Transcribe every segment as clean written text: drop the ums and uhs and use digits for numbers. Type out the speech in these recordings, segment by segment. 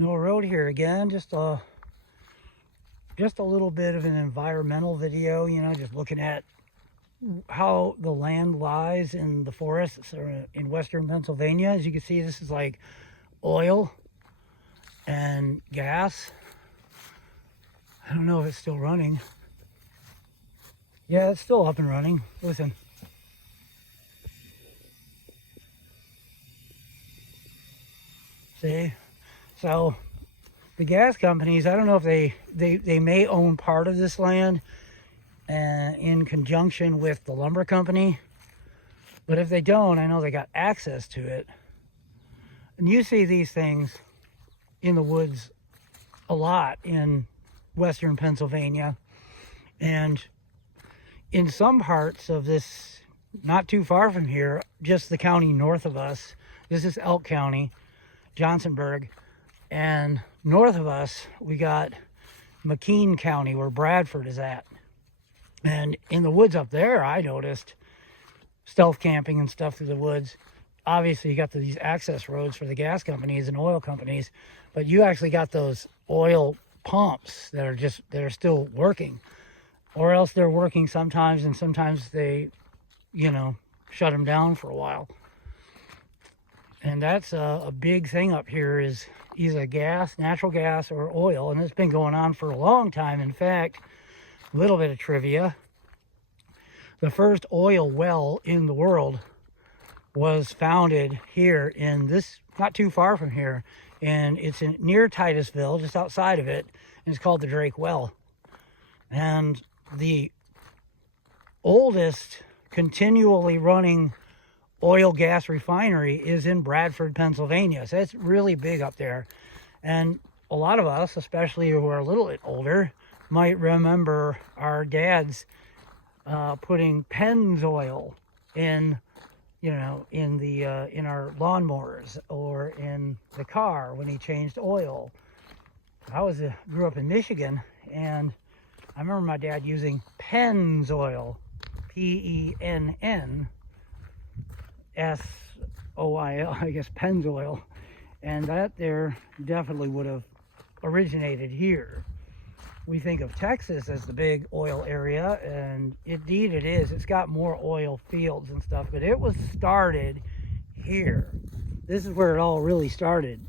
No road here again, just a little bit of an environmental video, just looking at how the land lies in the forests in western Pennsylvania. As you can see, this is like oil and gas. I don't know if it's still running. Yeah, it's still up and running. Listen. See? So the gas companies, I don't know if they may own part of this land in conjunction with the lumber company. But if they don't, I know they got access to it. And you see these things in the woods a lot in western Pennsylvania. And in some parts of this, not too far from here, just the county north of us, this is Elk County, Johnsonburg, and north of us we got McKean County, where Bradford is at. And in the woods up there, I noticed stealth camping and stuff through the woods. Obviously you got these access roads for the gas companies and oil companies, but you actually got those oil pumps that are still working, or else they're working sometimes, and sometimes they shut them down for a while. And that's a big thing up here, is either gas, natural gas, or oil. And it's been going on for a long time. In fact, a little bit of trivia. The first oil well in the world was founded here in this, not too far from here. And it's near Titusville, just outside of it. And it's called the Drake Well. And the oldest continually running oil gas refinery is in Bradford, Pennsylvania. So it's really big up there. And a lot of us, especially who are a little bit older, might remember our dads putting Pennzoil in in our lawnmowers or in the car when he changed oil. Grew up in Michigan, and I remember my dad using Pennzoil, Pennsoil, I guess, Pennzoil, and that there definitely would have originated here. We think of Texas as the big oil area, and indeed it is. It's got more oil fields and stuff, but it was started here. This is where it all really started.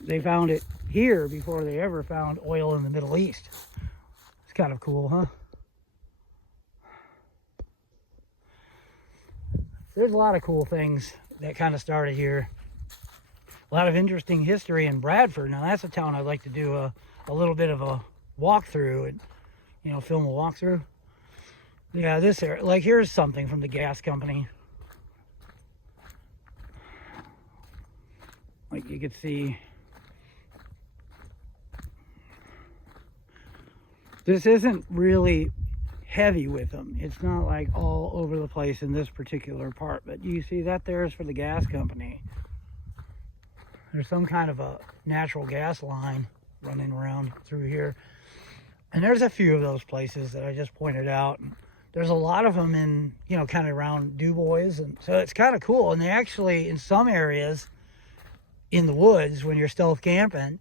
They found it here before they ever found oil in the Middle East. It's kind of cool, huh? There's a lot of cool things that kind of started here. A lot of interesting history in Bradford. Now that's a town I'd like to do a little bit of a walkthrough and film a walkthrough. Yeah, this area, like, here's something from the gas company. Like you could see, this isn't really heavy with them. It's not like all over the place in this particular part, but you see that there's for the gas company. There's some kind of a natural gas line running around through here. And there's a few of those places that I just pointed out. There's a lot of them in, kind of around Du Bois. And so it's kind of cool. And they actually, in some areas in the woods, when you're stealth camping,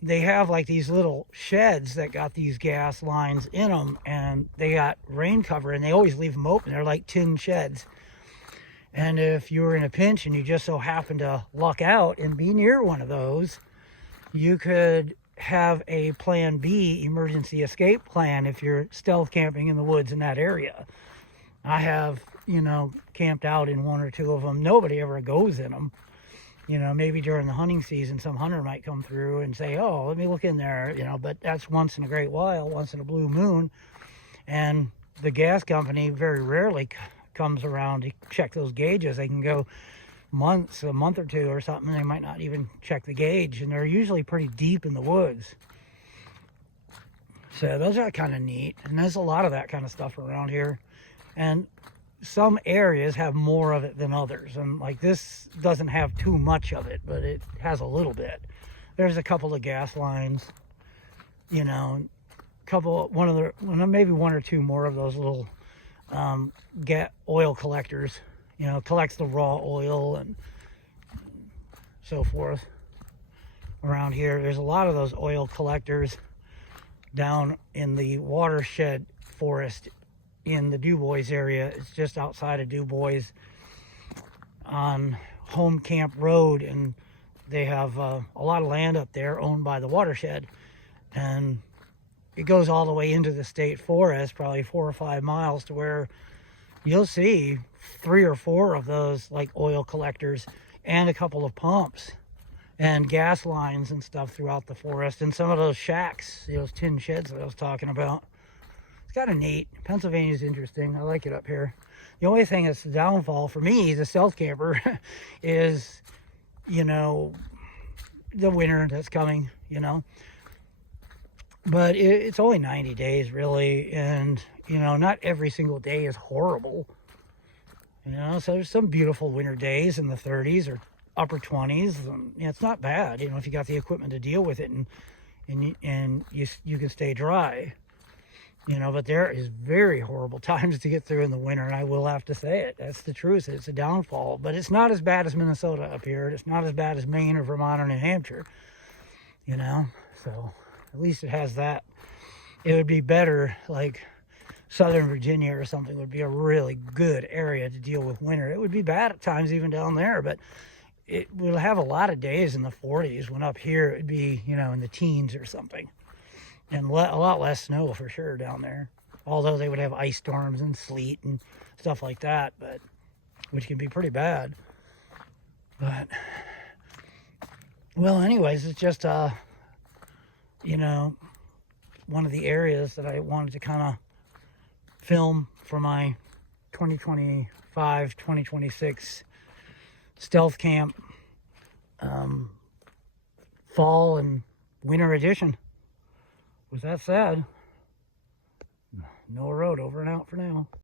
they have like these little sheds that got these gas lines in them, and they got rain cover, and they always leave them open. They're like tin sheds. And if you were in a pinch and you just so happen to luck out and be near one of those, you could have a plan B, emergency escape plan, if you're stealth camping in the woods in that area. I have, camped out in one or two of them. Nobody ever goes in them. Maybe during the hunting season, some hunter might come through and say, oh, let me look in there, but that's once in a great while, once in a blue moon. And the gas company very rarely comes around to check those gauges. They can go months, a month or two or something, they might not even check the gauge, and they're usually pretty deep in the woods. So those are kind of neat, and there's a lot of that kind of stuff around here. And some areas have more of it than others, and like this doesn't have too much of it, but it has a little bit. There's a couple of gas lines, maybe one or two more of those little oil collectors, collects the raw oil and so forth. around here. There's a lot of those oil collectors down in the watershed forest in the DuBois area. It's just outside of DuBois on Home Camp Road, and they have a lot of land up there owned by the watershed, and it goes all the way into the state forest, probably 4 or 5 miles, to where you'll see 3 or 4 of those like oil collectors and a couple of pumps and gas lines and stuff throughout the forest, and some of those shacks, those tin sheds that I was talking about. It's kind of neat. Pennsylvania's interesting. I like it up here. The only thing that's the downfall for me, the stealth camper, is, you know, the winter that's coming, you know. But it's only 90 days, really, and, you know, not every single day is horrible. You know, so there's some beautiful winter days in the 30s or upper 20s. It's not bad, you know, if you got the equipment to deal with it, and you can stay dry. You know, but there is very horrible times to get through in the winter, and I will have to say it. That's the truth. It's a downfall, but it's not as bad as Minnesota up here. It's not as bad as Maine or Vermont or New Hampshire, you know, so at least it has that. It would be better, like Southern Virginia or something would be a really good area to deal with winter. It would be bad at times even down there, but it will have a lot of days in the 40s, when up here it would be, you know, in the teens or something. And a lot less snow for sure down there. Although they would have ice storms and sleet and stuff like that, but which can be pretty bad. But, well, anyways, it's just, you know, one of the areas that I wanted to kind of film for my 2025, 2026 stealth camp fall and winter edition. With that said, no road, over and out for now.